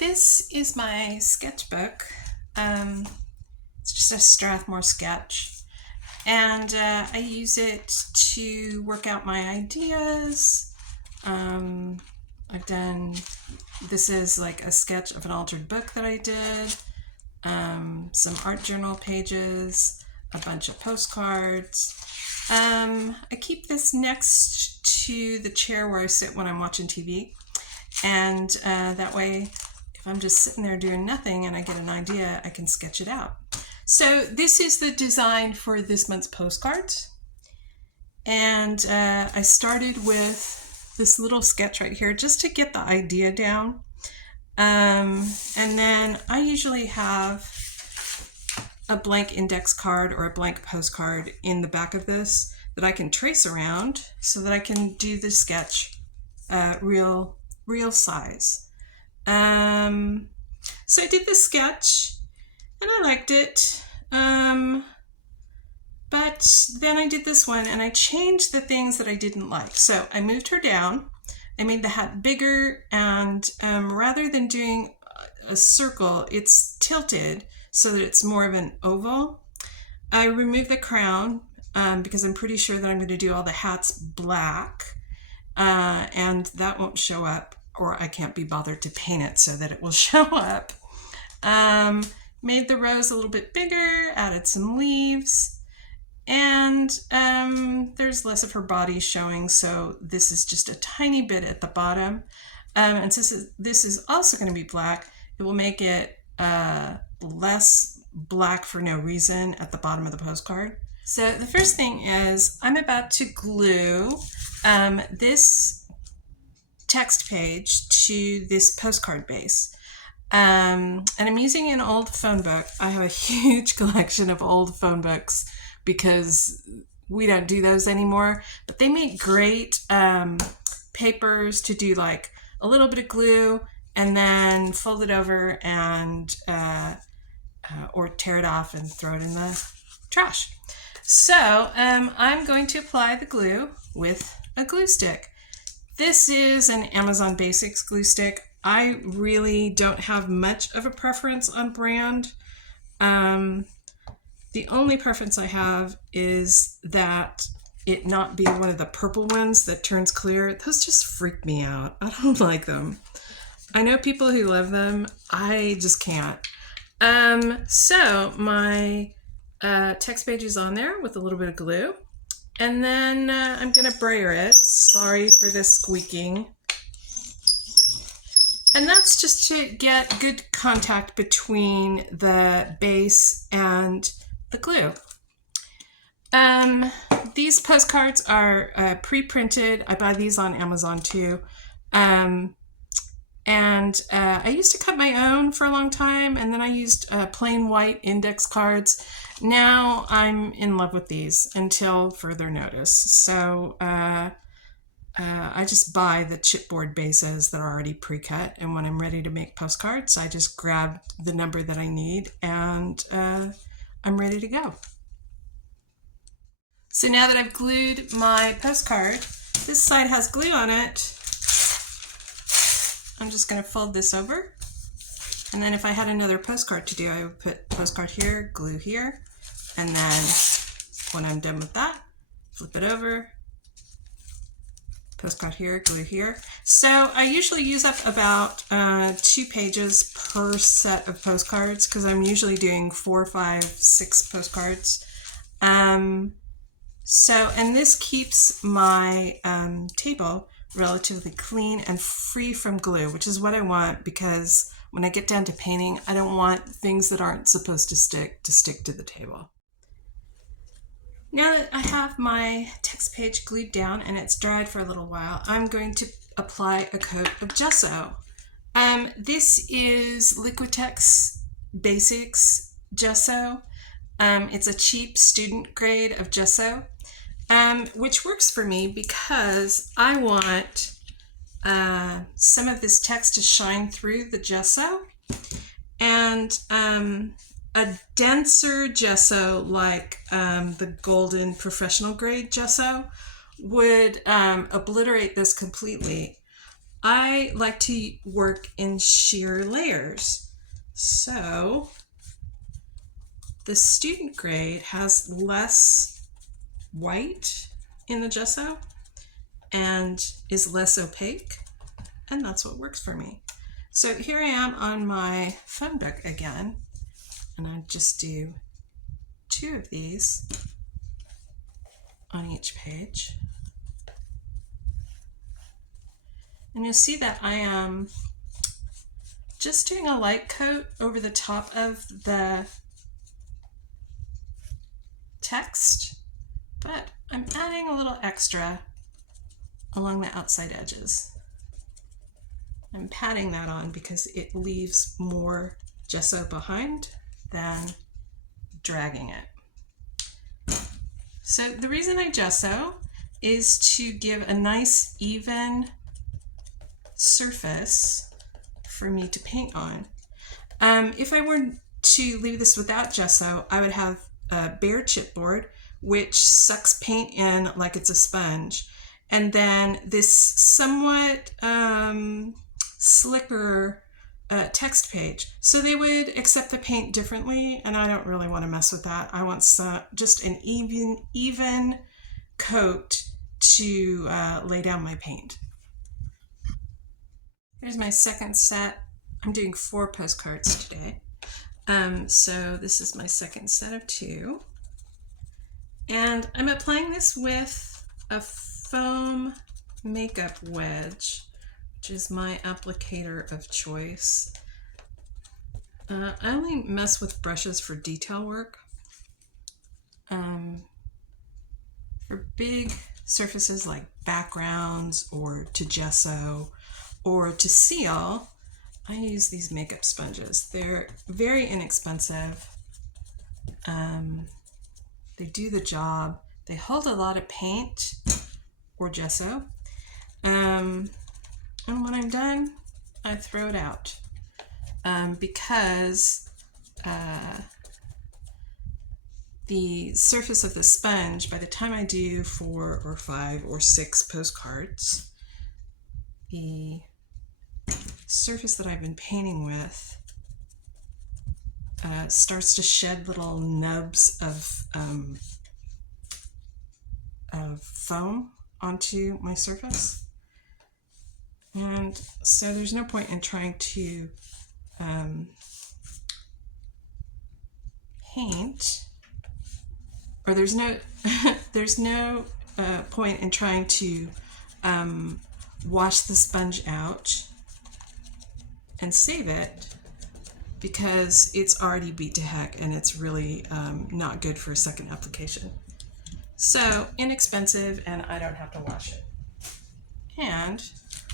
This is my sketchbook. It's just a Strathmore sketch, and I use it to work out my ideas. I've done, this is like a sketch of an altered book that I did, some art journal pages, a bunch of postcards. I keep this next to the chair where I sit when I'm watching TV, and that way if I'm just sitting there doing nothing and I get an idea, I can sketch it out. So this is the design for this month's postcards. And I started with this little sketch right here just to get the idea down. And then I usually have a blank index card or a blank postcard in the back of this that I can trace around so that I can do the sketch real size. So I did this sketch and I liked it, but then I did this one and I changed the things that I didn't like. So I moved her down, I made the hat bigger, and rather than doing a circle, it's tilted so that it's more of an oval. I removed the crown because I'm pretty sure that I'm going to do all the hats black, and that won't show up, or I can't be bothered to paint it so that it will show up. Made the rose a little bit bigger, added some leaves, and there's less of her body showing, so this is just a tiny bit at the bottom. And since this is also going to be black, it will make it less black for no reason at the bottom of the postcard. So the first thing is I'm about to glue this text page to this postcard base. And I'm using an old phone book. I have a huge collection of old phone books because we don't do those anymore, but they make great papers to do like a little bit of glue and then fold it over and or tear it off and throw it in the trash. So I'm going to apply the glue with a glue stick. This is an Amazon Basics glue stick. I really don't have much of a preference on brand. The only preference I have is that it not be one of the purple ones that turns clear. Those just freak me out. I don't like them. I know people who love them. I just can't. So my text page is on there with a little bit of glue. And then I'm going to brayer it. Sorry for the squeaking. And that's just to get good contact between the base and the glue. These postcards are pre-printed. I buy these on Amazon too. And I used to cut my own for a long time, and then I used plain white index cards. Now I'm in love with these until further notice. So I just buy the chipboard bases that are already pre-cut, and when I'm ready to make postcards, I just grab the number that I need, and I'm ready to go. So now that I've glued my postcard, this side has glue on it. I'm just going to fold this over, and then if I had another postcard to do, I would put postcard here, glue here, and then when I'm done with that, flip it over, postcard here, glue here. So I usually use up about 2 pages per set of postcards because I'm usually doing 4, 5, 6 postcards. And this keeps my table relatively clean and free from glue, which is what I want, because when I get down to painting, I don't want things that aren't supposed to stick to the table. Now that I have my text page glued down and it's dried for a little while, I'm going to apply a coat of gesso. This is Liquitex Basics gesso. It's a cheap student grade of gesso, which works for me because I want some of this text to shine through the gesso, and a denser gesso like the golden professional grade gesso would obliterate this completely. I like to work in sheer layers. So the student grade has less white in the gesso and is less opaque, and that's what works for me. So here I am on my phone book again, and I just do 2 of these on each page. And you'll see that I am just doing a light coat over the top of the text, but I'm adding a little extra along the outside edges. I'm patting that on because it leaves more gesso behind than dragging it. So the reason I gesso is to give a nice even surface for me to paint on. If I were to leave this without gesso, I would have a bare chipboard which sucks paint in like it's a sponge, and then this somewhat slicker text page. So they would accept the paint differently, and I don't really want to mess with that. I want just an even coat to lay down my paint. Here's my second set. I'm doing 4 postcards today. So this is my second set of 2. And I'm applying this with a foam makeup wedge, which is my applicator of choice. I only mess with brushes for detail work. For big surfaces like backgrounds or to gesso or to seal, I use these makeup sponges. They're very inexpensive. They do the job. They hold a lot of paint or gesso. And when I'm done, I throw it out because the surface of the sponge, by the time I do 4 or 5 or 6 postcards, the surface that I've been painting with starts to shed little nubs of foam onto my surface. And so there's no point in trying to paint, or there's no point in trying to wash the sponge out and save it, because it's already beat to heck and it's really not good for a second application. So inexpensive, and I don't have to wash it. And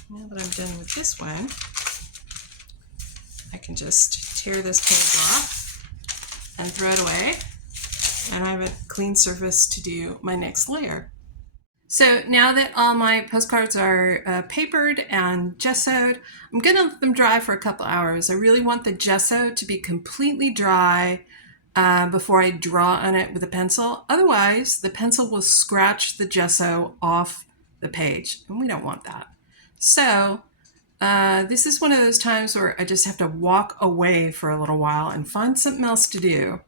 now that I'm done with this one, I can just tear this page off and throw it away, and I have a clean surface to do my next layer. So now that all my postcards are papered and gessoed, I'm going to let them dry for a couple hours. I really want the gesso to be completely dry before I draw on it with a pencil. Otherwise, the pencil will scratch the gesso off the page, and we don't want that. So this is one of those times where I just have to walk away for a little while and find something else to do.